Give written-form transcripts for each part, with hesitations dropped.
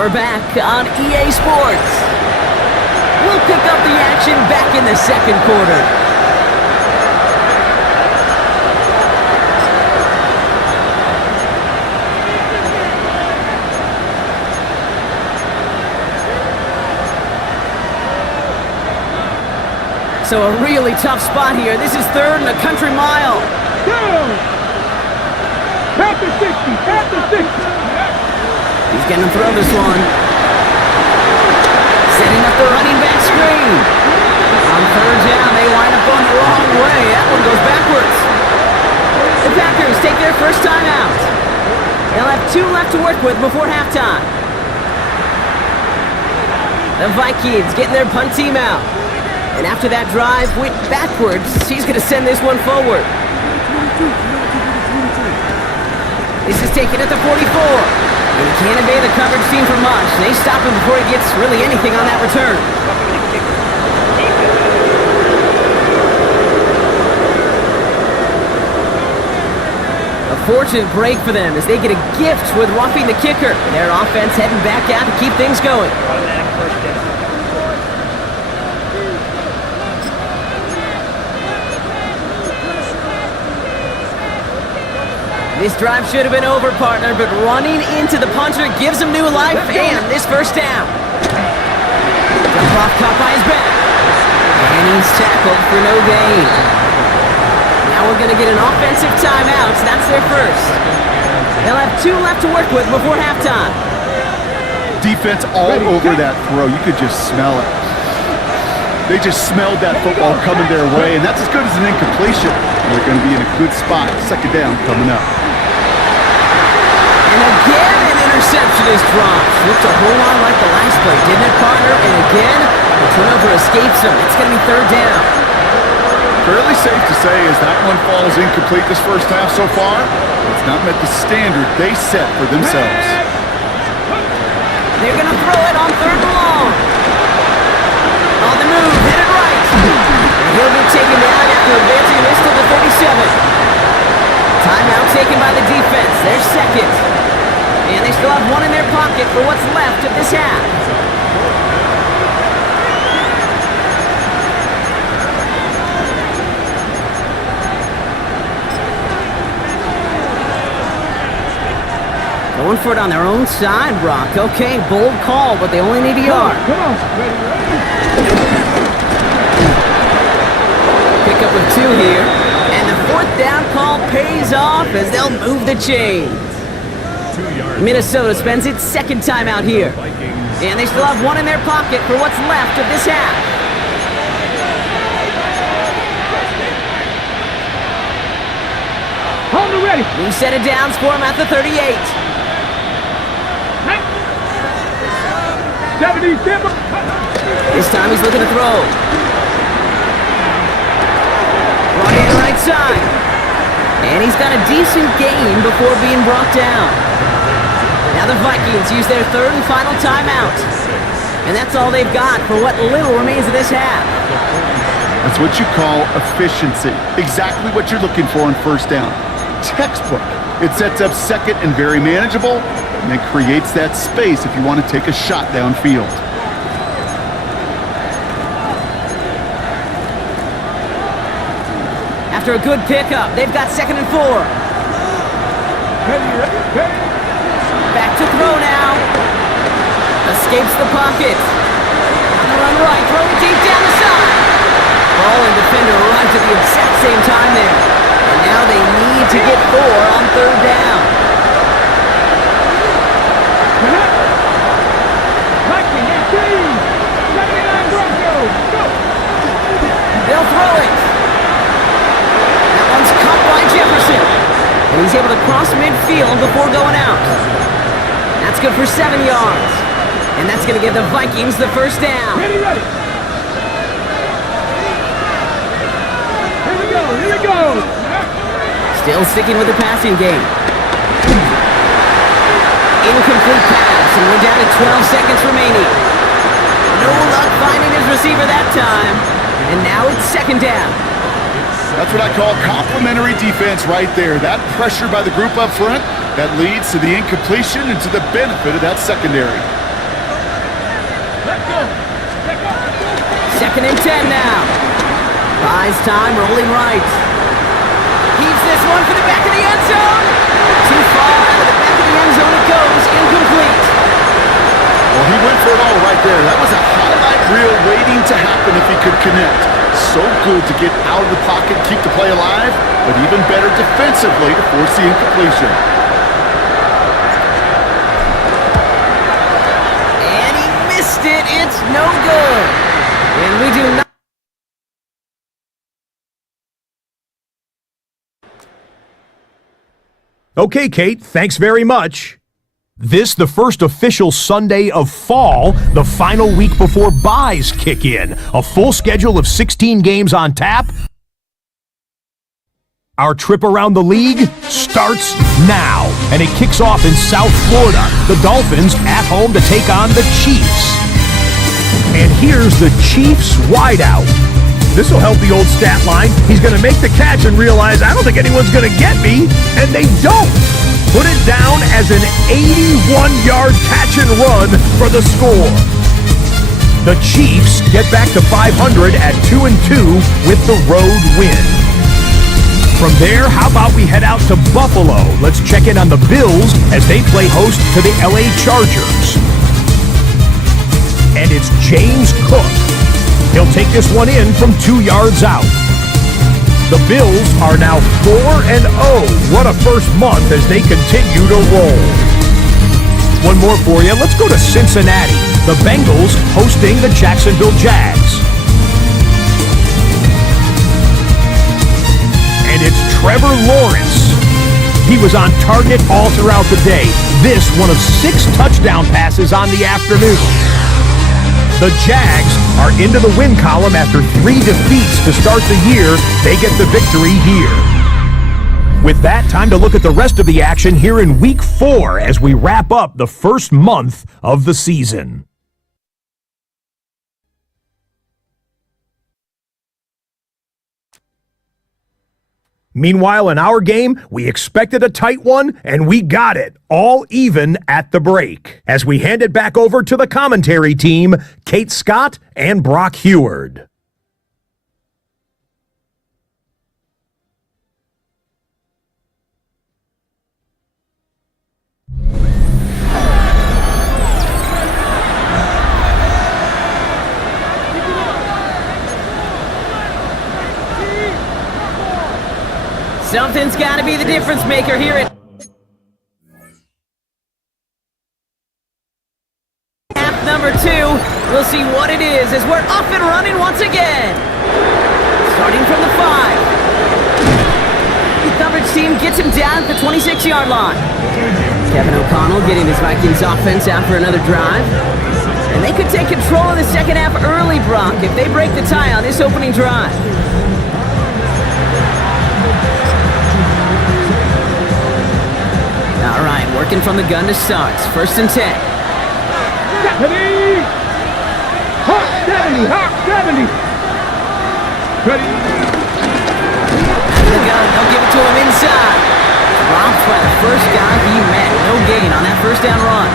We're back on EA Sports. We'll pick up the action back in the second quarter. So a really tough spot here. This is third and a country mile. Down! At the 60! He's going to throw this one. Setting up the running back screen. On third down, they line up going the wrong way. That one goes backwards. The Packers take their first time out. They'll have 2 left to work with before halftime. The Vikings getting their punt team out. And after that drive went backwards, he's going to send this one forward. This is taken at the 44. And he can't obey the coverage team for much. They stop him before he gets really anything on that return. A fortunate break for them as they get a gift with roughing the kicker. Their offense heading back out to keep things going. This drive should have been over, partner, but running into the punter gives him new life and this first down. Dump off caught by his back. And he's tackled for no gain. Now we're going to get an offensive timeout, so that's their first. They'll have 2 left to work with before halftime. Defense all over that throw. You could just smell it. They just smelled that football coming their way, and that's as good as an incompletion. They're going to be in a good spot. Second down coming up. And again, an interception is dropped. Looked a whole lot like the last play, didn't it, partner? And again, the turnover escapes him. It's going to be third down. Fairly safe to say as that one falls incomplete this first half so far, it's not met the standard they set for themselves. They're going to throw it on third and long. On the move, hit it right. And he'll be taken down after advancing this to the 37. Timeout taken by the defense. Their second. And they still have 1 in their pocket for what's left of this half. Going for it on their own side, Brock. Okay, bold call, but they only need a yard. Come on. Pick up with 2 here. And the 4th down call pays off as they'll move the chains. Minnesota spends its second timeout here. And they still have 1 in their pocket for what's left of this half. Hold it ready. New set of downs for him at the 38. 77. This time he's looking to throw. Brought in right side. And he's got a decent gain before being brought down. Now the Vikings use their 3rd and final timeout. And that's all they've got for what little remains of this half. That's what you call efficiency. Exactly what you're looking for in first down. Textbook. It sets up second and very manageable, and it creates that space if you want to take a shot downfield. After a good pickup, they've got 2nd and 4. Back to throw now. Escapes the pocket. On the run right, throwing deep down the side. Ball and defender arrived at the exact same time there. And now they need to get 4 on 3rd down. They'll throw it. That one's caught by Jefferson. And he's able to cross midfield before going out. That's good for 7 yards. And that's going to give the Vikings the first down. Ready. Here we go. Still sticking with the passing game. Incomplete pass, and we're down to 12 seconds remaining. No luck finding his receiver that time. And now it's 2nd down. That's what I call complimentary defense right there. That pressure by the group up front, that leads to the incompletion and to the benefit of that secondary. Second and 10 now. Buys time, rolling right. Heaves this one for the back of the end zone. Too far out of the back of the end zone it goes, incomplete. Well, he went for it all right there. That was a highlight reel waiting to happen if he could connect. So good to get out of the pocket, keep the play alive, but even better defensively to force the incompletion. And he missed it. It's no good. And we do not. Okay, Kate, thanks very much. This, the first official Sunday of fall, the final week before buys kick in. A full schedule of 16 games on tap. Our trip around the league starts now, and it kicks off in South Florida. The Dolphins at home to take on the Chiefs. And here's the Chiefs wideout. This will help the old stat line. He's going to make the catch and realize, I don't think anyone's going to get me, and they don't. Put it down as an 81-yard catch and run for the score. The Chiefs get back to 500 at 2-2 with the road win. From there, how about we head out to Buffalo? Let's check in on the Bills as they play host to the LA Chargers. And it's James Cook. He'll take this one in from 2 yards out. The Bills are now 4-0. What a first month as they continue to roll. One more for you. Let's go to Cincinnati. The Bengals hosting the Jacksonville Jags. And it's Trevor Lawrence. He was on target all throughout the day. This, one of 6 touchdown passes on the afternoon. The Jags are into the win column after 3 defeats to start the year. They get the victory here. With that, time to look at the rest of the action here in Week 4 as we wrap up the first month of the season. Meanwhile, in our game, we expected a tight one, and we got it, all even at the break. As we hand it back over to the commentary team, Kate Scott and Brock Heward. Something's got to be the difference maker here at half number 2. We'll see what it is as we're up and running once again. Starting from the 5. The coverage team gets him down at the 26-yard line. Kevin O'Connell getting his Vikings offense after another drive. And they could take control of the second half early, Brock, if they break the tie on this opening drive. All right, working from the gun to start. First and 10. 70! Hot 70! Hot 70! Ready? Out of the gun, they'll give it to him inside. Dropped by the first guy he met. No gain on that first down run.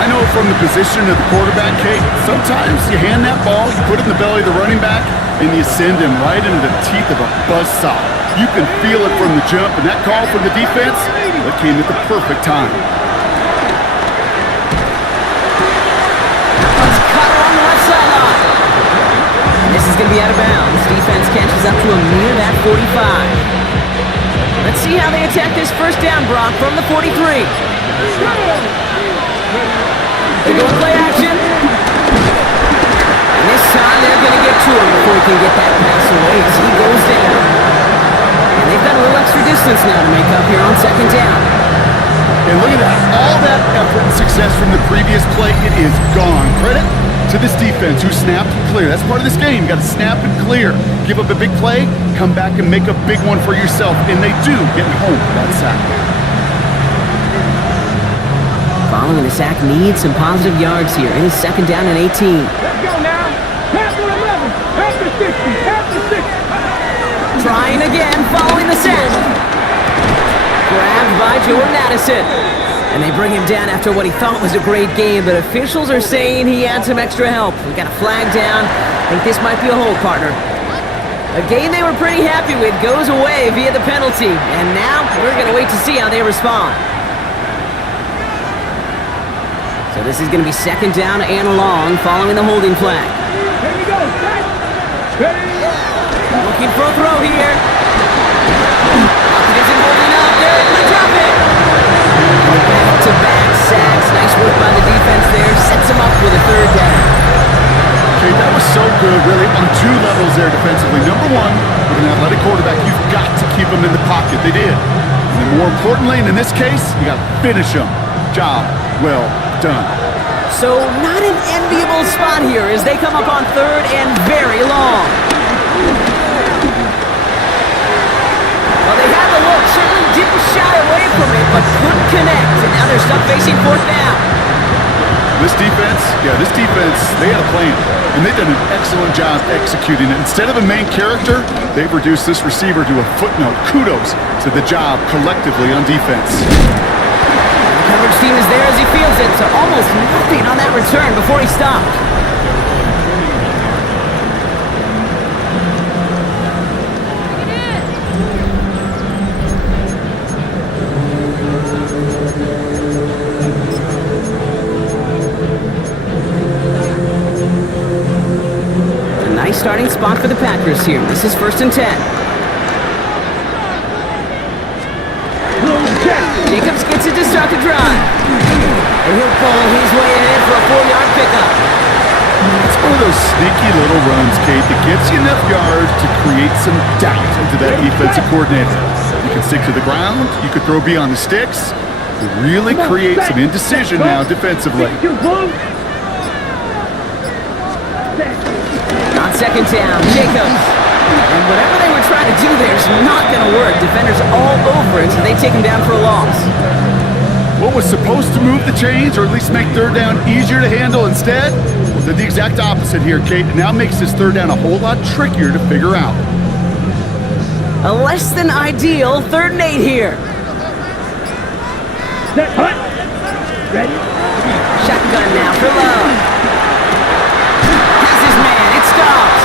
I know from the position of the quarterback, Kate, sometimes you hand that ball, you put it in the belly of the running back, and you send him right into the teeth of a buzzsaw. You can feel it from the jump, and that call from the defense, that came at the perfect time. That one's cut along the left sideline. And this is going to be out of bounds. Defense catches up to him near that 45. Let's see how they attack this first down, Brock, from the 43. They're going play action. And this time they're going to get to him before he can get that pass away as he goes down. And they've got a little extra distance now to make up here on second down. And look at that. All that effort and success from the previous play, it is gone. Credit to this defense who snapped and clear. That's part of this game. You got to snap and clear. Give up a big play, come back and make a big one for yourself. And they do get home for that sack. Following the sack needs some positive yards here. It is second down and 18. Let's go now. After 11. After 60. After 60. Trying again following the sack. Grabbed by Jordan Addison. And they bring him down after what he thought was a great game, but officials are saying he had some extra help. We got a flag down. I think this might be a hold, partner. A game they were pretty happy with goes away via the penalty, and now we're going to wait to see how they respond. So this is going to be second down and long following the holding flag. Here we go. Ready? Looking for a throw here. Isn't holding up. They're able to drop it. Back-to-back sacks. Nice work by the defense there. Sets them up with a third down. Okay, that was so good, really, on two levels there defensively. Number one, with an athletic quarterback, you've got to keep them in the pocket. They did. And then more importantly, and in this case, you got to finish them. Job well done. So not an enviable spot here as they come up on third and very long. Well, they had the look, certainly didn't shy away from it, but couldn't connect, and now they're stuck facing fourth down. This defense, they had a plan, and they've done an excellent job executing it. Instead of a main character, they've reduced this receiver to a footnote. Kudos to the job collectively on defense. The coverage team is there as he fields it, so almost nothing on that return before he stopped. Starting spot for the Packers here. This is 1st and 10. Jacobs gets it to start the drive. And he'll pull his way ahead for a 4-yard pickup. It's one of those sneaky little runs, Kate, that gets you enough yards to create some doubt into that defensive coordinator. You can stick to the ground. You could throw beyond the sticks. You really create some indecision now defensively. On second down, Jacobs. And whatever they were trying to do there is not going to work. Defenders all over it, so they take him down for a loss. What was supposed to move the chains, or at least make third down easier to handle instead, did the exact opposite here, Kate. It now makes this third down a whole lot trickier to figure out. A less than ideal 3rd and 8 here. Ready? Shotgun now for Love. Stops.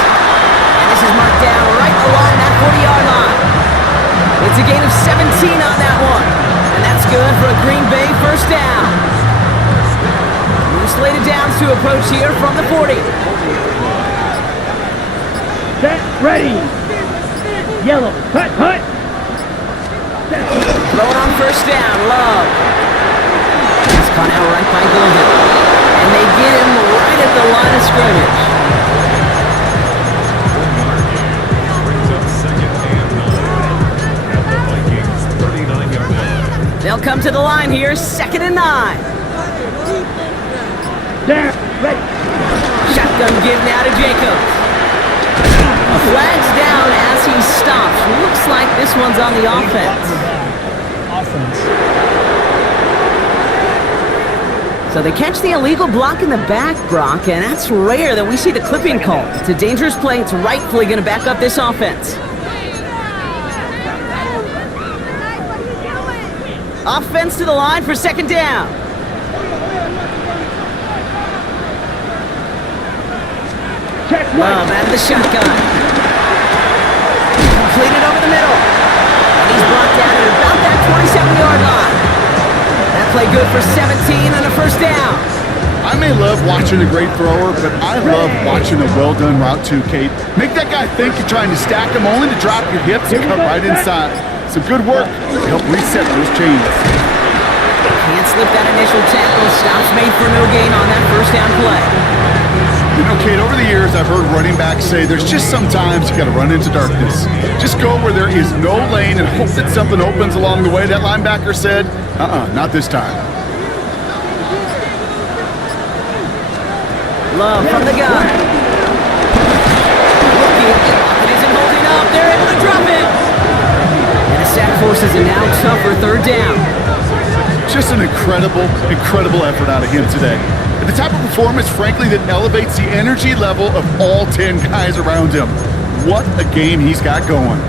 And this is marked down right along that 40-yard line. It's a gain of 17 on that one. And that's good for a Green Bay 1st down. New slated downs to approach here from the 40. Set, ready. Yellow, hut. Throwing on 1st down, Love. It's caught out right by Golden. And they get him right at the line of scrimmage. They'll come to the line here, 2nd and 9. There, ready. Shotgun give now to Jacobs. A flag's down as he stops. Looks like this one's on the offense. So they catch the illegal block in the back, Brock, and that's rare that we see the clipping call. It's a dangerous play. It's rightfully going to back up this offense. Offense to the line for 2nd down. Love out of the shotgun. Completed over the middle. And he's brought down at about that 27-yard line. That play good for 17 on a 1st down. I may love watching a great thrower, but I love watching a well-done route too, Kate. Make that guy think you're trying to stack him only to drop your hips and cut right inside. Some good work to help reset those chains. Can't slip that initial tackle. Stops made for no gain on that 1st down play. You know, Kate, over the years I've heard running backs say there's just sometimes you got to run into darkness. Just go where there is no lane and hope that something opens along the way. That linebacker said, not this time. Love from the gun. Looking. It isn't holding up. They're able to drop it. And the sack forces a now tougher 3rd down. Just an incredible effort out of him today. The type of performance, frankly, that elevates the energy level of all 10 guys around him. What a game he's got going.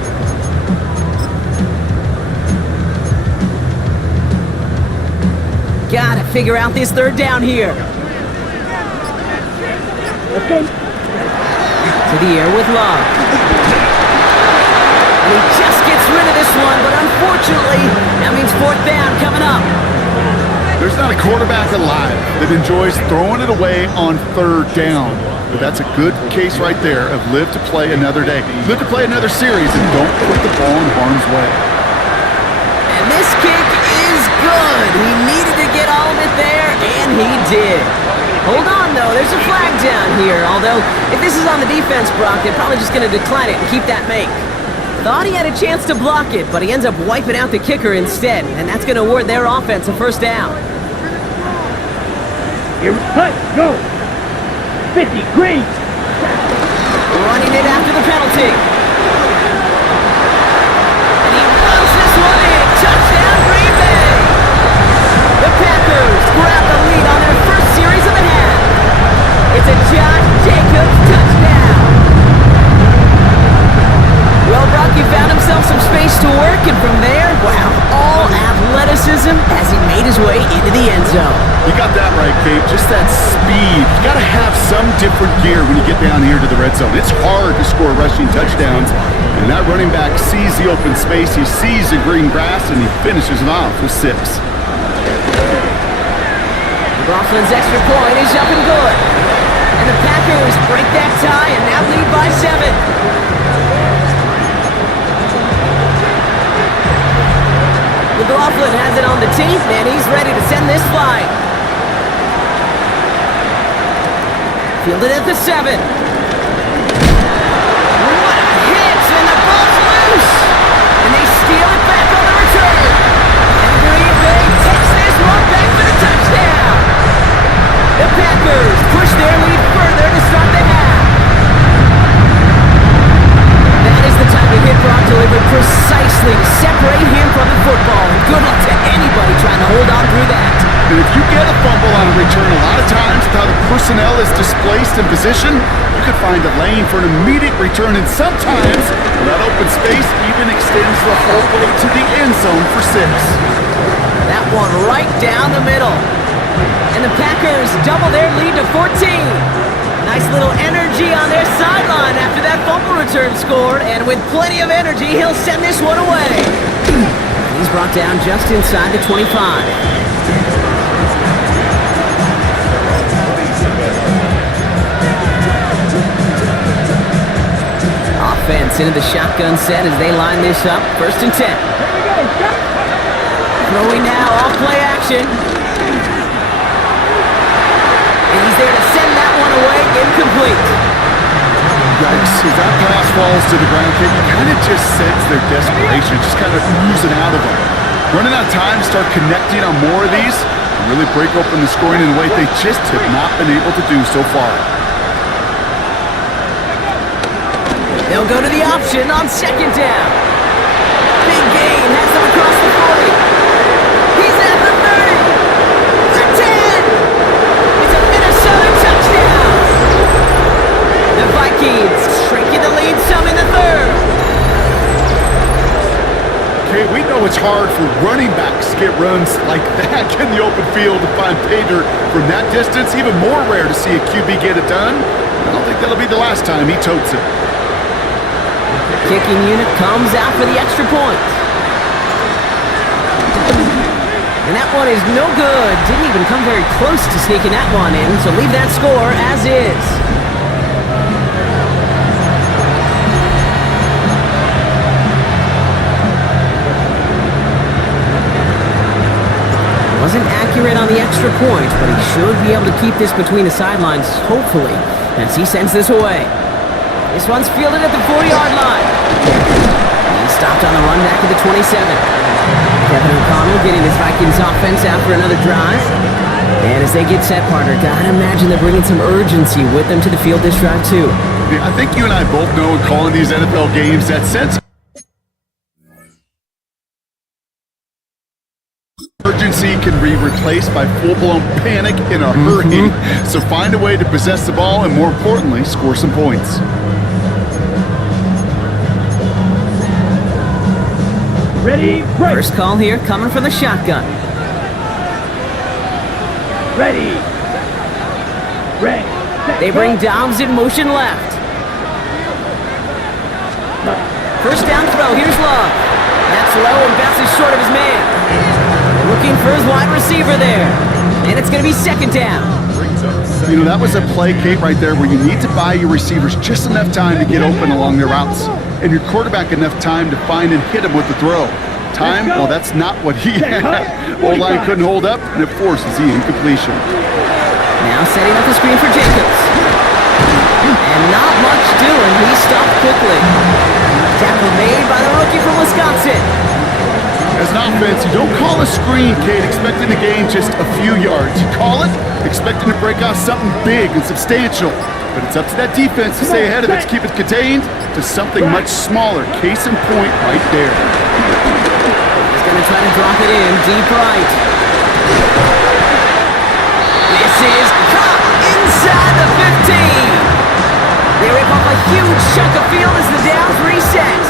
gotta figure out this third down here. Okay. To the air with Love. And he just gets rid of this one, but unfortunately, that means fourth down coming up. There's not a quarterback alive that enjoys throwing it away on third down. But that's a good case right there of live to play another day. Live to play another series and don't put the ball in harm's way. And this kick is good. He needed to get all of it there, and he did. Hold on, though. There's a flag down here. Although, if this is on the defense, Brock, they're probably just going to decline it and keep that make. Thought he had a chance to block it, but he ends up wiping out the kicker instead, and that's going to award their offense a first down. Here, cut, go. 50, green. Running it after the penalty. And he runs this one in. Touchdown, Green Bay. The Packers grab the lead on their first series of the half. It's a Josh Jacobs touchdown. Well, Brock, he found himself some space to work, and from there, wow, all athleticism as he made his way into the end zone. You got that right, Kate. Just that speed. You got to have some different gear when you get down here to the red zone. It's hard to score rushing touchdowns, and that running back sees the open space, he sees the green grass, and he finishes it off with 6. McLaughlin's extra point is up and good. And the Packers break that tie and now lead by 7. McLaughlin has it on the team, and he's ready to send this flight. Fielded at the 7. What a hit, and the ball's loose. And they steal it back on the return. And Green Bay takes this one back for the touchdown. The Packers push their lead further to start the half. That is the time to hit Brock delivered precisely to separate him from the football. And good luck to anybody trying to hold on through that. And if you get a fumble on a return, a lot of times with how the personnel is displaced in position, you could find a lane for an immediate return, and sometimes that open space even extends the whole way to the end zone for 6. That one right down the middle. And the Packers double their lead to 14. Nice little energy on their sideline after that fumble return scored, and with plenty of energy, he'll send this one away. He's brought down just inside the 25. Offense into the shotgun set as they line this up. 1st and 10. Throwing now, off play action. And he's there to send that one away, incomplete. Yikes, as that pass falls to the ground, Kate, you kind of just sense their desperation, just kind of oozing out of them. Running out of time, start connecting on more of these, and really break open the scoring in a way they just have not been able to do so far. They'll go to the option on 2nd down. Big gain, has them across the 40. He's at the 30. The 10. It's a Minnesota touchdown. The Vikings shrinking the lead some in the 3rd. Okay, we know it's hard for running backs to get runs like that in the open field to find pay dirt from that distance. Even more rare to see a QB get it done. I don't think that'll be the last time he totes it. Kicking unit comes out for the extra point. And that one is no good. Didn't even come very close to sneaking that one in, so leave that score as is. Wasn't accurate on the extra point, but he should be able to keep this between the sidelines, hopefully, as he sends this away. This one's fielded at the 40-yard line. He's stopped on the run back at the 27. Kevin O'Connell getting his Vikings offense out for another drive. And as they get set, partner, gotta imagine they're bringing some urgency with them to the field this drive, too. Yeah, I think you and I both know in calling these NFL games that sense urgency can be replaced by full-blown panic in a hurry. So find a way to possess the ball and, more importantly, score some points. Ready, break. First call here coming from the shotgun. Ready. Ready. They bring Doms in motion left. First down throw, here's Love. That's low and bounces short of his man. Looking for his wide receiver there. And it's going to be second down. You know, that was a play, Kate, right there, where you need to buy your receivers just enough time to get open along their routes, and your quarterback enough time to find and hit him with the throw. Time, well, that's not what he had. O-line couldn't hold up, and it forces the incompletion. Now setting up the screen for Jacobs. And not much doing. He stopped quickly. Tackle made by the rookie from Wisconsin. As an offense, you don't call a screen, Kate, expecting to gain just a few yards. You call it expecting to break off something big and substantial. But it's up to that defense to stay ahead of it, to keep it contained to something much smaller. Case in point right there. He's going to try to drop it in deep right. This is caught inside the 15. They rip off a huge chunk of field as the downs reset.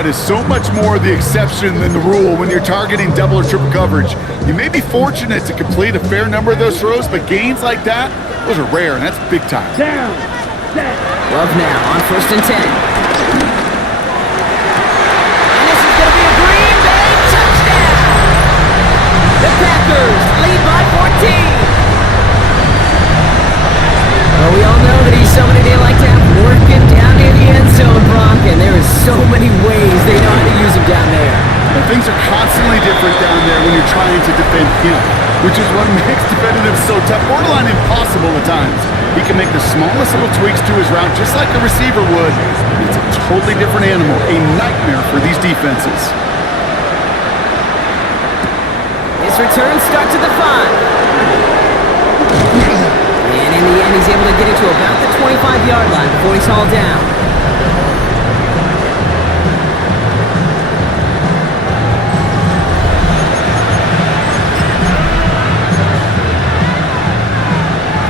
That is so much more the exception than the rule when you're targeting double or triple coverage. You may be fortunate to complete a fair number of those throws, but gains like that, those are rare, and that's big time. Down. Set. Love now on 1st and 10. And this is going to be a Green Bay touchdown. The Packers lead by 14. Well, we all know that he's somebody they like to have working down near the end zone, Brock, and there is so many ways they know how to use him down there. And things are constantly different down there when you're trying to defend him, which is what makes defending him so tough, borderline impossible at times. He can make the smallest little tweaks to his route just like a receiver would. It's a totally different animal, a nightmare for these defenses. His return starts at the 5. And in the end, he's able to get it to about the 25-yard line before he's hauled down.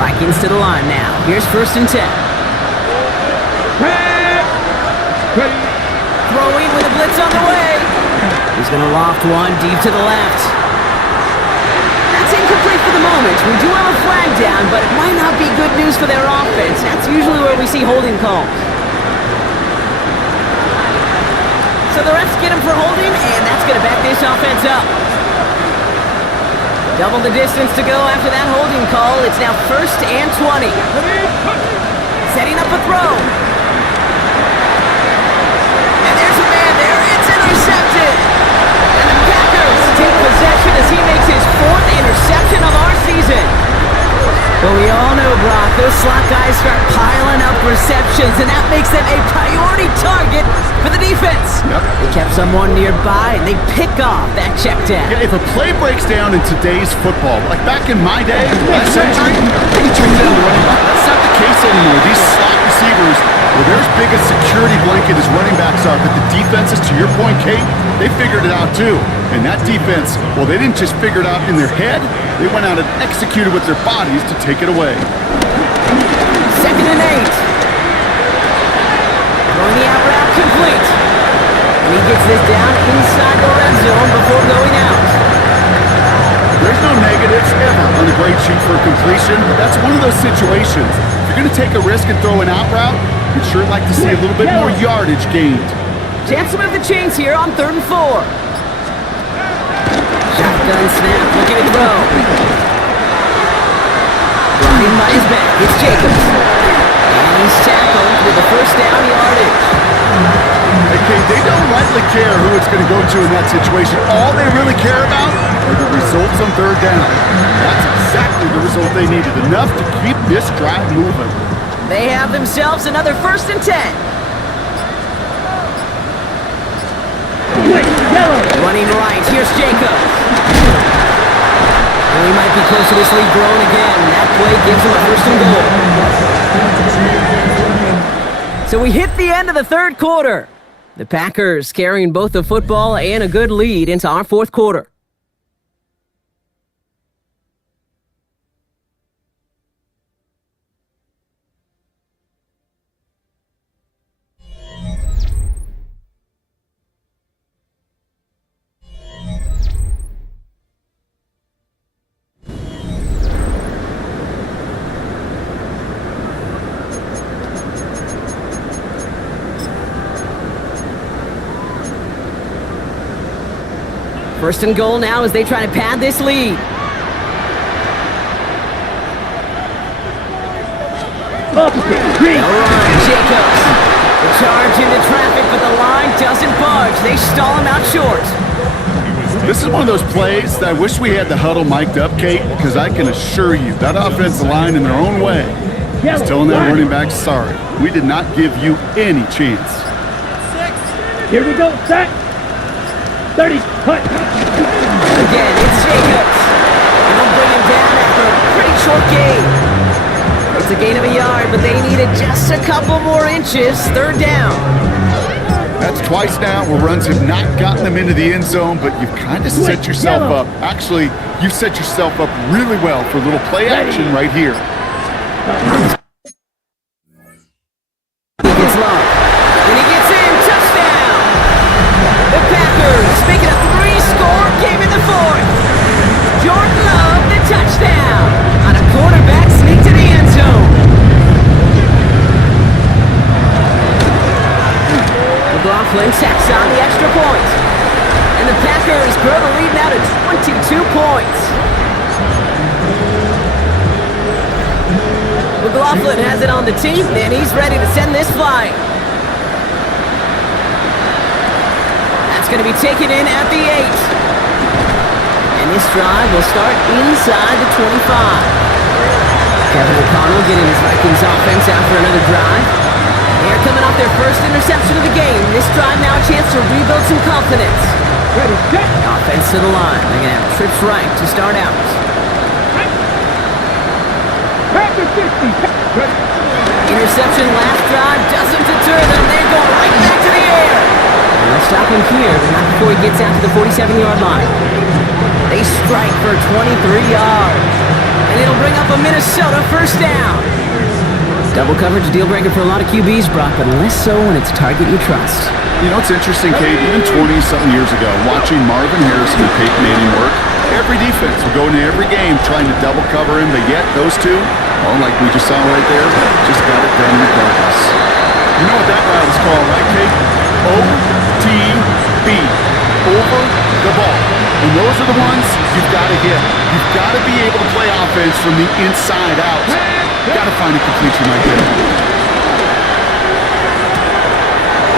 Vikings to the line now. Here's 1st and 10. Ready. Throwing with a blitz on the way. He's going to loft one deep to the left. That's incomplete for the moment. We do have a flag down, but it might not be good news for their offense. That's usually where we see holding calls. So the refs get him for holding, and that's going to back this offense up. Double the distance to go after that holding call. It's now 1st and 20. Setting up a throw. And there's a man there. It's intercepted. And the Packers take possession as he makes his 4th interception of our season. But we all know, Brock, those slot guys start piling up receptions, and that makes them a priority target for the defense. Yep. They kept someone nearby, and they pick off that check down. Yeah, if a play breaks down in today's football, like back in my day, last century, they check down the running back. That's not the case anymore. These slot receivers, well, their biggest security blanket as running backs are, but the defenses, to your point, Kate, they figured it out too. And that defense, well, they didn't just figure it out in their head, they went out and executed with their bodies to take it away. 2nd and 8. Throwing the out route complete. And he gets this down inside the red zone before going out. There's no negatives ever on the grade sheet for completion, but that's one of those situations. If you're going to take a risk and throw an out route, you'd sure like to see a little bit more yardage gained. Chance to move the chains here on 3rd and 4. Shotgun snap, looking to throw. Running by his back, it's Jacobs. And he's tackled with the 1st down yardage. Okay, they don't rightly care who it's going to go to in that situation. All they really care about are the results on 3rd down. That's exactly the result they needed, enough to keep this drive moving. They have themselves another 1st and 10. Running right, here's Jacobs. And we might be close to this lead growing again. That play gives him a 1st and goal. So we hit the end of the 3rd quarter. The Packers carrying both the football and a good lead into our 4th quarter. First and goal now as they try to pad this lead. Ryan Jacobs. The charge into traffic, but the line doesn't budge. They stall him out short. This is one of those plays that I wish we had the huddle mic'd up, Kate, because I can assure you that offensive line in their own way is telling that running back, sorry, we did not give you any chance. Here we go, set. 30, cut. Again, it's Jacobs. And they'll bring him down after a pretty short gain. It's a gain of a yard, but they needed just a couple more inches. Third down. That's twice now where runs have not gotten them into the end zone, but you've kind of set yourself up. Actually, you've set yourself up really well for a little play action right here. He gets long. And he gets in. Touchdown! The Packers make it a 3-score game in the fourth. Jordan Love, the touchdown. On a quarterback sneak to the end zone. McLaughlin checks on the extra point. And the Packers grow the lead now to 22 points. McLaughlin has it on the tee, and he's ready to send this flying. That's going to be taken in at the 8. And this drive will start inside the 25. Kevin O'Connell getting his Vikings offense after another drive. They're coming off their first interception of the game. This drive now a chance to rebuild some confidence. Ready, set. Offense to the line. They're going to have trips right to start out. Packers 50. Ready. Interception last drive doesn't deter them. They're going right back to the air. And they'll stop him here, but not before he gets out to the 47-yard line. They strike for 23 yards. And it'll bring up a Minnesota first down. Double coverage deal breaker for a lot of QBs, Brock, but less so when it's a target you trust. You know, it's interesting, Kate, even 20-something years ago, watching Marvin Harrison and Peyton Manning work, every defense would go into every game trying to double cover him, but yet those two, well, like we just saw right there, just got it done regardless. You know what that route is called, right, Kate? OTB, over the ball. And those are the ones you've got to hit. You've got to be able to play offense from the inside out. You've got to find a completion right there.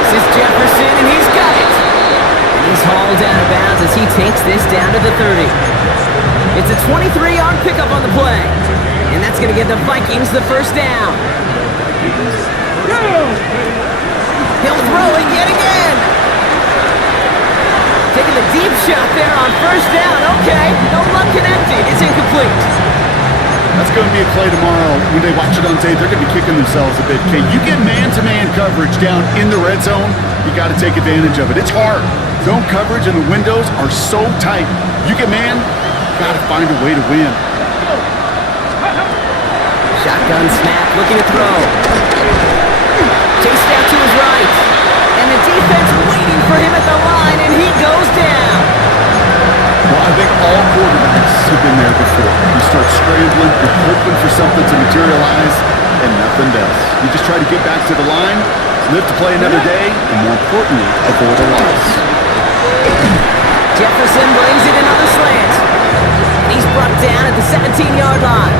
This is Jefferson, and he's got it. And he's hauled out of bounds as he takes this down to the 30. It's a 23-yard pickup on the play. And that's going to give the Vikings the first down. He'll throw it yet again. Taking the deep shot there on first down. Okay, no luck connecting. It's incomplete. That's going to be a play tomorrow. When they watch it on tape, they're going to be kicking themselves a bit. Okay, you get man-to-man coverage down in the red zone, you got to take advantage of it. It's hard. Zone coverage and the windows are so tight. You get man, got to find a way to win. Shotgun snap, looking to throw. Chased out to his right. And the defense waiting for him at the line, and he goes down. Well, I think all quarterbacks have been there before. You start scrambling, you're hoping for something to materialize, and nothing does. You just try to get back to the line, live to play another day, and more importantly, avoid a loss. Jefferson brings it in on the slant. He's brought down at the 17-yard line.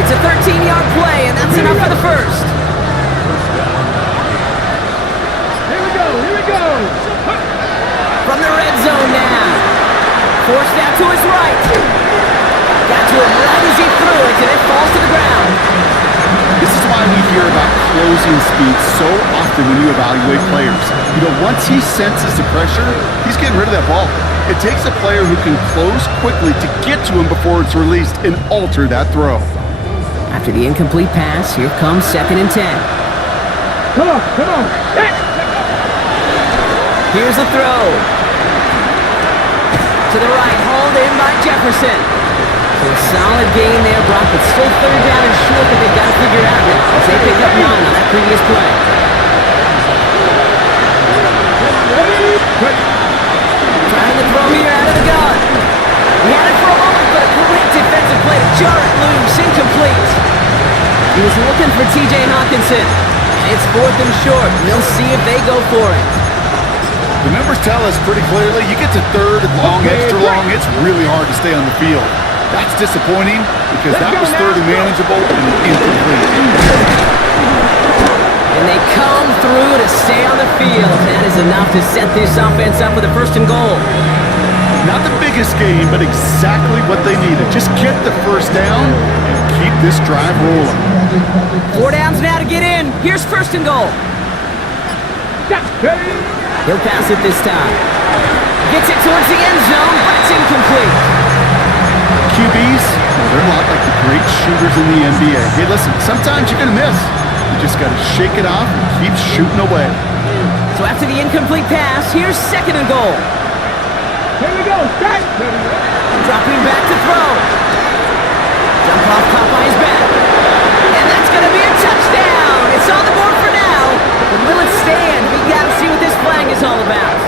It's a 13-yard play, and that's enough for the first. Here we go. From the red zone now. Forced out to his right. Got to him right as he threw it, and it falls to the ground. This is why we hear about closing speed so often when you evaluate players. You know, once he senses the pressure, he's getting rid of that ball. It takes a player who can close quickly to get to him before it's released and alter that throw. After the incomplete pass, here comes 2nd and 10. Come on. Here's the throw. To the right, hauled in by Jefferson. So a solid gain there, Brock, but still 3rd down and short that they've got to figure out now as they pick up 9 on that previous play. Trying to throw here out of the gun. He had it for a moment, but a great defensive play to jar it loose, incomplete. He was looking for T.J. Hawkinson. And it's 4th and short. We'll see if they go for it. The numbers tell us pretty clearly, you get to third and long, extra long, it's really hard to stay on the field. That's disappointing because that was third and manageable and incomplete. And they come through to stay on the field. That is enough to set this offense up with a 1st and goal. Not the biggest game, but exactly what they needed. Just get the first down and keep this drive rolling. 4 downs now to get in. Here's 1st and goal. He'll pass it this time. Gets it towards the end zone, but it's incomplete. QBs, they're a lot like the great shooters in the NBA. Hey, listen, sometimes you're going to miss. You just got to shake it off and keep shooting away. So after the incomplete pass, here's 2nd and goal. Here we go, start. Dropping back to throw. Jump off, caught by his back. And that's going to be a touchdown. It's on the board for now. But will it stand? We got to see what this flag is all about.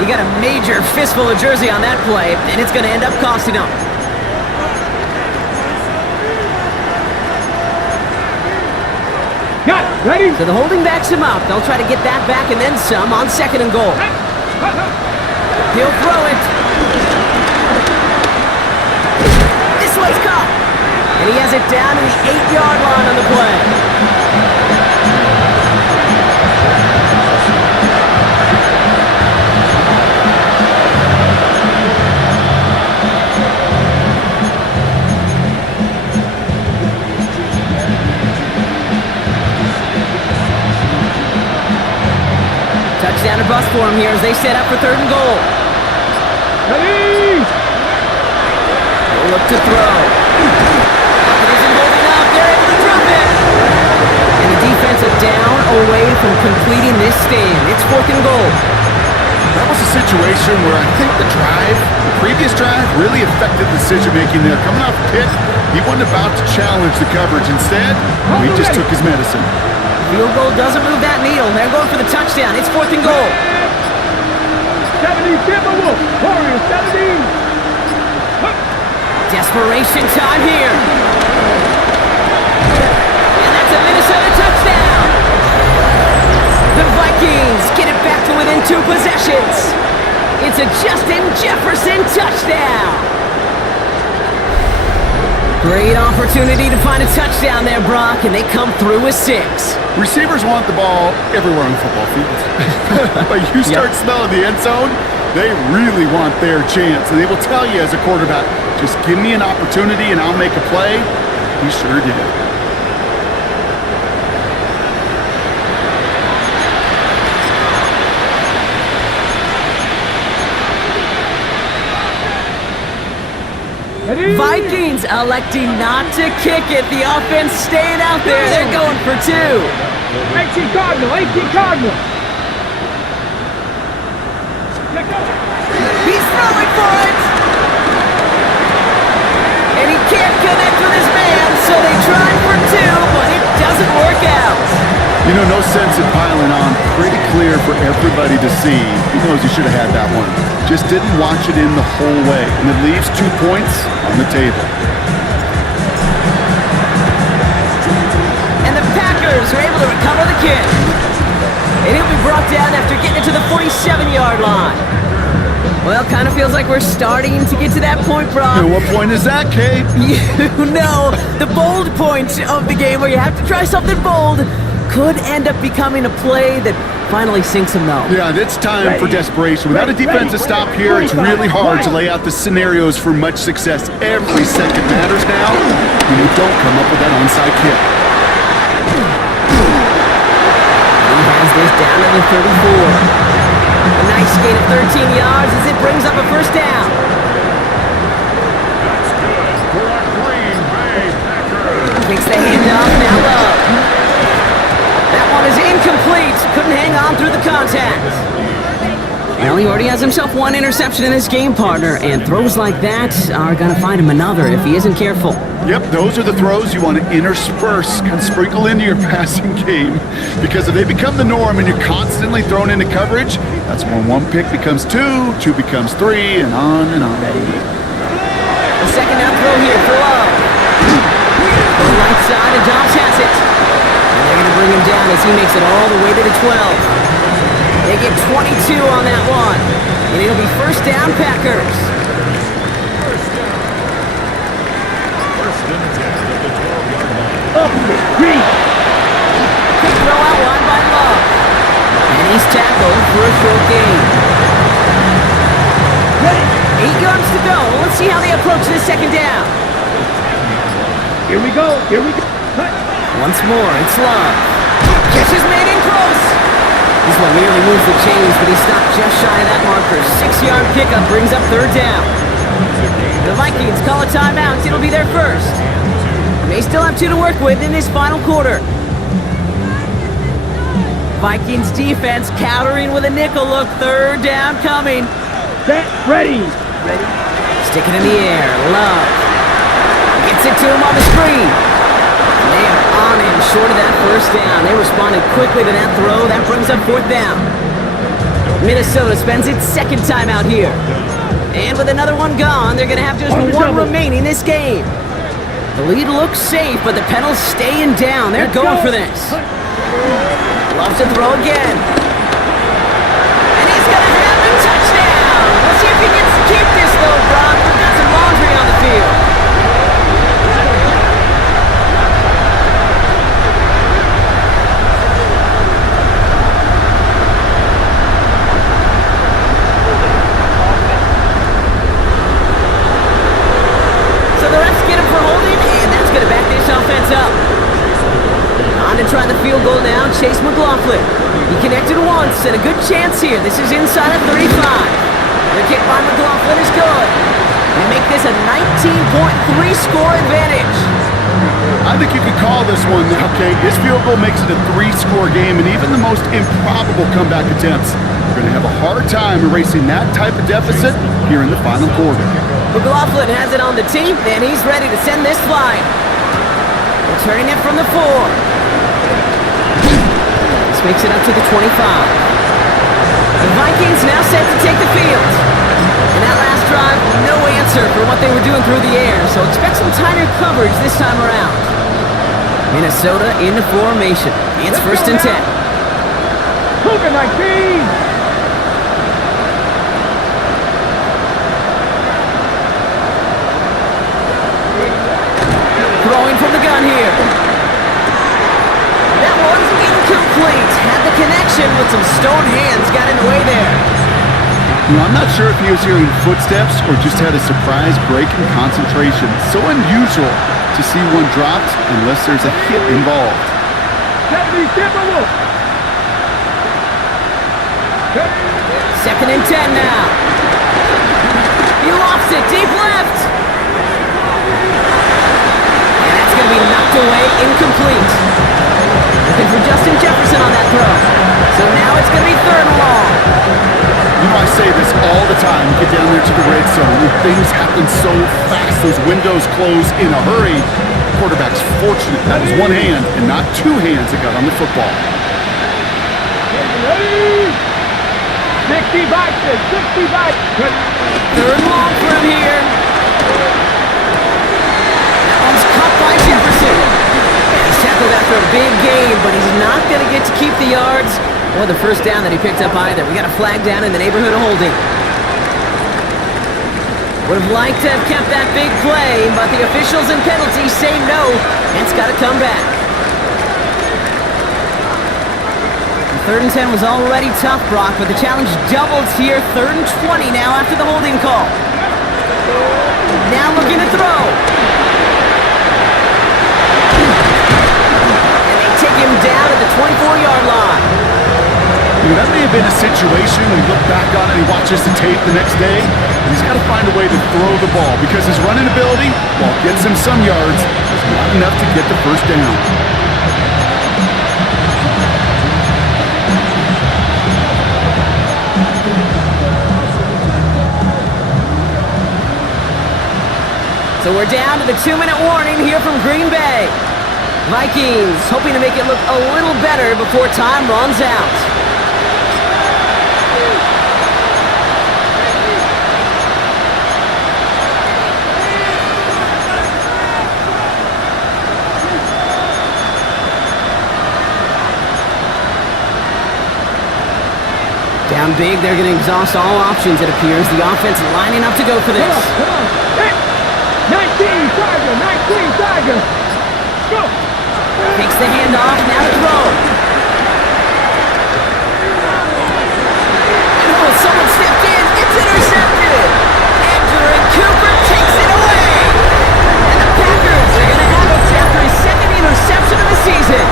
He got a major fistful of jersey on that play, and it's going to end up costing him. Got it, ready? So the holding backs him up. They'll try to get that back and then some on 2nd and goal. He'll throw it. This one's caught. And he has it down to the 8-yard line on the play. Touchdown or bust for him here as they set up for 3rd and goal. Ready? They'll look to throw. It isn't holding up. They're able to drop it. And the defensive down away from completing this stand. It's 4th and goal. That was a situation where I think the previous drive, really affected decision-making there. Coming off pick, he wasn't about to challenge the coverage. Instead, he just took his medicine. Field goal doesn't move that needle. They're going for the touchdown. It's 4th and goal. 70 Timberwolf. Warriors 70. Desperation time here. And that's a Minnesota touchdown. The Vikings get it back to within 2 possessions. It's a Justin Jefferson touchdown. Great opportunity to find a touchdown there, Brock, and they come through with 6. Receivers want the ball everywhere on football fields. But you start smelling the end zone, they really want their chance. And they will tell you as a quarterback, just give me an opportunity and I'll make a play. He sure did. Ready? Vikings electing not to kick it. The offense staying out there. They're going for 2. 18 Cardinal, 18 Cardinal. He's throwing for it. And he can't connect with his man, so they tried for 2, but it doesn't work out. You know, no sense in piling on. Pretty clear for everybody to see. He knows he should have had that one. Just didn't watch it in the whole way. And it leaves 2 points on the table. And the Packers are able to recover the kick. And he'll be brought down after getting it to the 47-yard line. Well, kind of feels like we're starting to get to that point, Brock. And what point is that, Kate? You know, the bold point of the game where you have to try something bold could end up becoming a play that finally sinks him, though. Yeah, it's time for desperation. Without a defensive stop here, it's really hard to lay out the scenarios for much success. Every second matters now, and you don't come up with that onside kick. He has this down to the 34. A nice gain of 13 yards as it brings up a 1st down. That's good for a Green Bay Packers. Takes the handoff, now Love. That one is incomplete. Couldn't hang on through the contact. They Well, he already has himself one interception in this game, partner, and throws like that are going to find him another if he isn't careful. Yep, those are the throws you want to intersperse, kind of sprinkle into your passing game. Because if they become the norm and you're constantly thrown into coverage, that's when one pick becomes two, two becomes three, and on and on. The second down throw here for Love. To the right side, and Dobbs has it. And they're going to bring him down as he makes it all the way to the 12. They get 22 on that one. And it'll be first down, Packers. Quick throw out wide by Love. And he's tackled for a short gain. 8 yards to go. Let's see how they approach this second down. Here we go. Here we go. Once more, it's Love. Catch is made in close. This one nearly moves the chains, but he stopped just shy of that marker. 6-yard pickup brings up third down. The Vikings call a timeout. It'll be their first. They still have 2 to work with in this final quarter. Vikings defense countering with a nickel look. Third down coming. Set, ready. Sticking in the air. Love. Gets it to him on the screen. They are on him short of that first down. They responded quickly to that throw. That brings up fourth down. Minnesota spends its second time out here. And with another one gone, they're going to have just one remaining this game. The lead looks safe, but the Penals staying down. They're going for this. Loves to throw again. And he's going to have a touchdown. Let's see if he gets to keep this, though, Brock. We've got some laundry on the field. Trying the field goal now, Chase McLaughlin. He connected once, and a good chance here. This is inside of 35. The kick by McLaughlin is good. They make this a 19.3 score advantage. I think you could call this one now, Kate. This field goal makes it a 3-score game, and even the most improbable comeback attempts are going to have a hard time erasing that type of deficit here in the final quarter. McLaughlin has it on the tee, and he's ready to send this flying. Returning it from the 4. Makes it up to the 25. The Vikings now set to take the field. In that last drive, no answer for what they were doing through the air, so expect some tighter coverage this time around. Minnesota into formation. It's first and 10. Cougar 19. Throwing from the gun here. That one's incomplete. Had the connection, but some stone hands got in the way there. You know, I'm not sure if he was hearing footsteps or just had a surprise break in concentration. So unusual to see one dropped unless there's a hit involved. Second and 10 now. He lofts it deep left. And that's going to be knocked away, incomplete. Looking for Justin Jefferson on that throw. So now it's going to be third and long. You know, I say this all the time. You get down there to the red zone, and things happen so fast. Those windows close in a hurry. The quarterback's fortunate that was one hand and not two hands that got on the football. 60 Vikings, 60 Vikings. Third and long for him here. That one's caught by Jefferson. He's tackled after a big gain, but he's not going to get to keep the yards or the first down that he picked up either. We got a flag down in the neighborhood of holding. Would have liked to have kept that big play, but the officials and penalties say no, and it's got to come back. The 3rd and 10 was already tough, Brock, but the challenge doubles here. 3rd and 20 now after the holding call. Now looking to throw. Take him down at the 24-yard line. You know, that may have been a situation when you look back on it and he watches the tape the next day, and he's got to find a way to throw the ball because his running ability, while it gets him some yards, is not enough to get the first down. So we're down to the 2-minute warning here from Green Bay. Vikings hoping to make it look a little better before time runs out. Down big, they're going to exhaust all options, it appears. The offense lining up to go for this. Come on. Hey. 19, Tiger. 19, Tiger. Go. Takes the handoff, now to throw. Oh, someone stepped in. It's intercepted. Andrew Cooper takes it away. And the Packers are going to have it after his second interception of the season.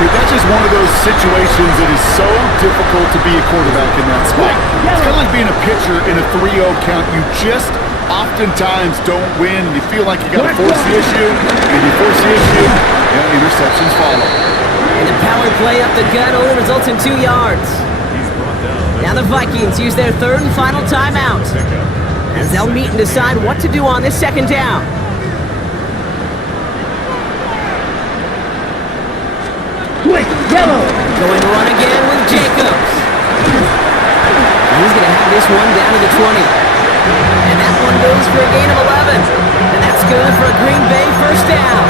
Okay, that's just one of those situations that is so difficult to be a quarterback in that spot. It's kind of like being a pitcher in a 3-0 count. You just oftentimes don't win. You feel like you got to force the issue, and you force the issue, and interceptions follow. And the power play up the gut only results in 2 yards. Now the Vikings use their third and final timeout, as they'll meet and decide what to do on this second down. Quick, yellow. Going to run again with Jacobs. He's going to have this one down to the 20. And that one goes for a gain of 11. And that's good for a Green Bay first down.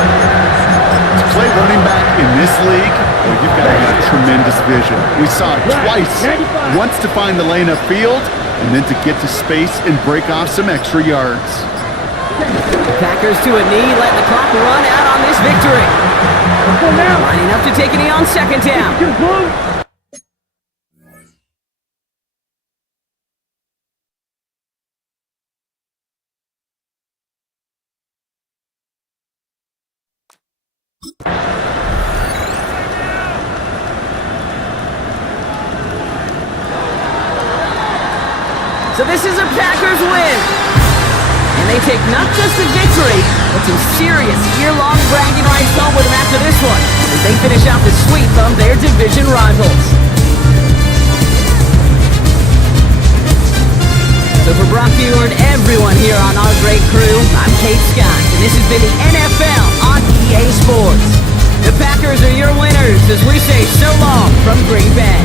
To play running back in this league, well, you've got to have tremendous vision. We saw it twice. Once to find the lane upfield, and then to get to space and break off some extra yards. Packers to a knee, letting the clock run out on this victory. Lining up to take a knee on second down. So this is a Packers win. And they take not just a victory, but some serious year-long bragging rights home with them after this one, as they finish out the sweep of their division rivals. So for Brock Huard and everyone here on our great crew, I'm Kate Scott, and this has been the NFL on EA Sports. The Packers are your winners as we say so long from Green Bay.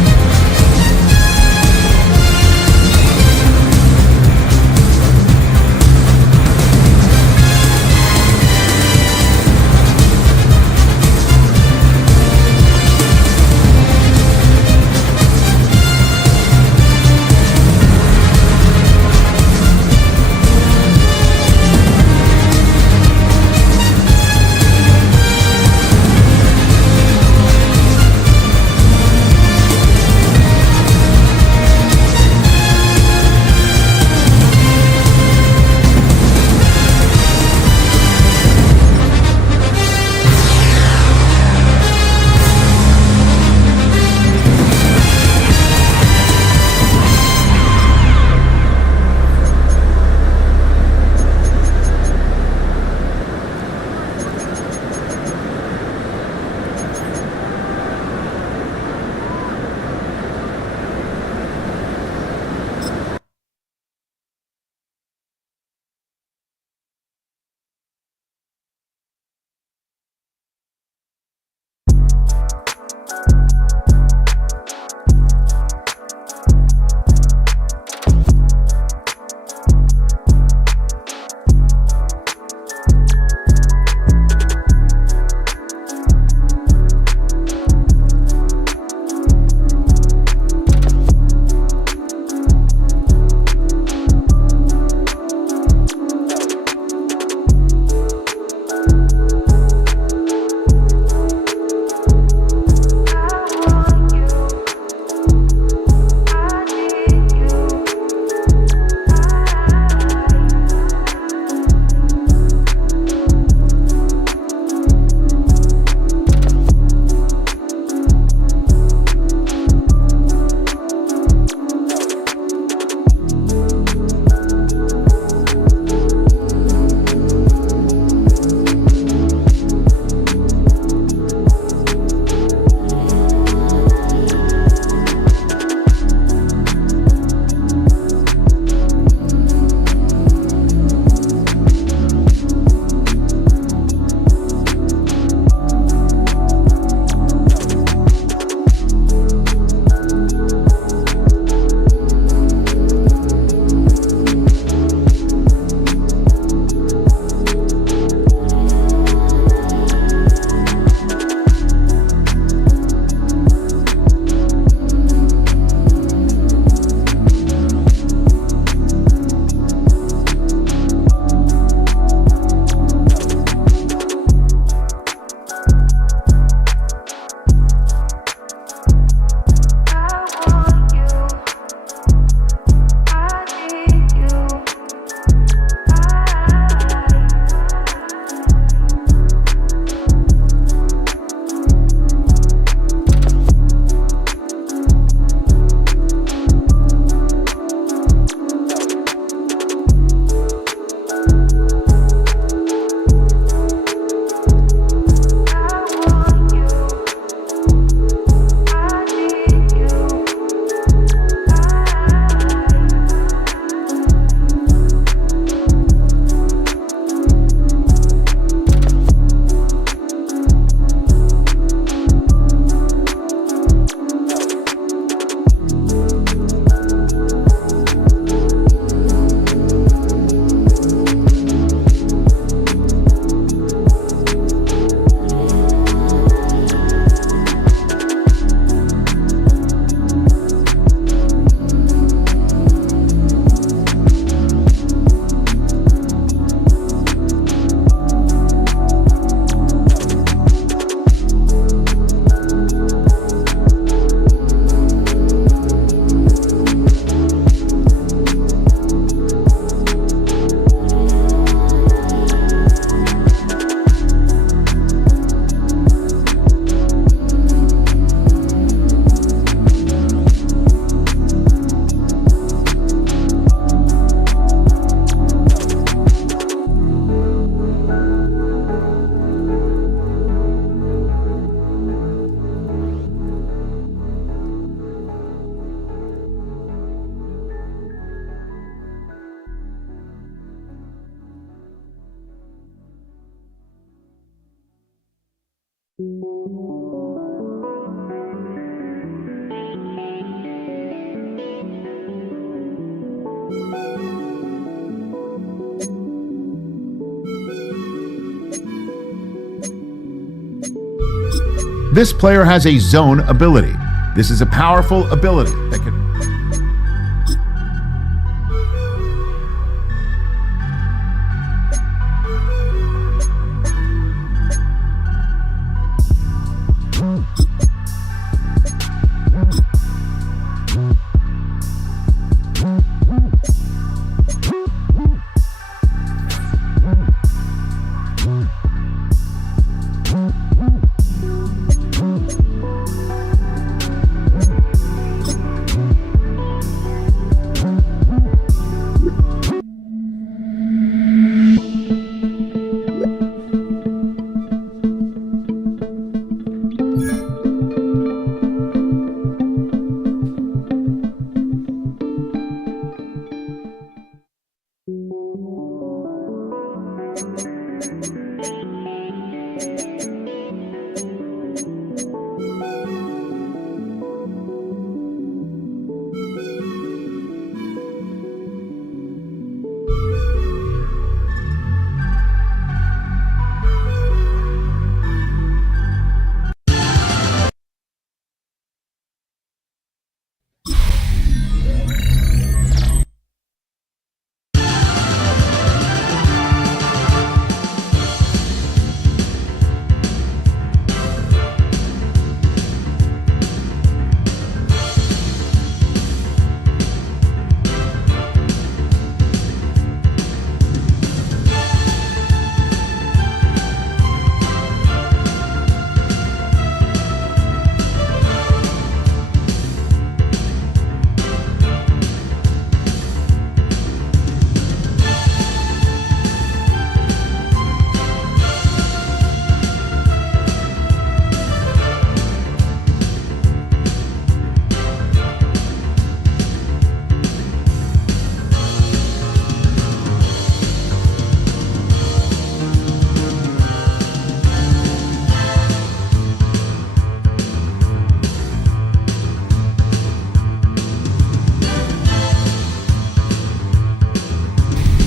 This player has a zone ability. This is a powerful ability that can...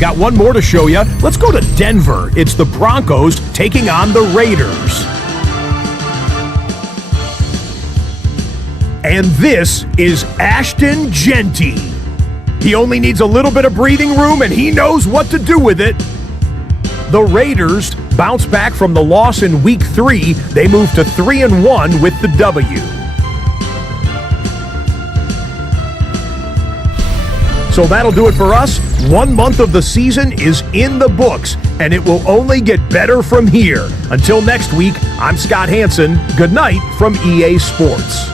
Got one more to show you. Let's go to Denver. It's the Broncos taking on the Raiders. And this is Ashton Genty. He only needs a little bit of breathing room, and he knows what to do with it. The Raiders bounce back from the loss in Week 3. They move to 3-1 with the W. So that'll do it for us. 1 month of the season is in the books, and it will only get better from here. Until next week, I'm Scott Hansen. Good night from EA Sports.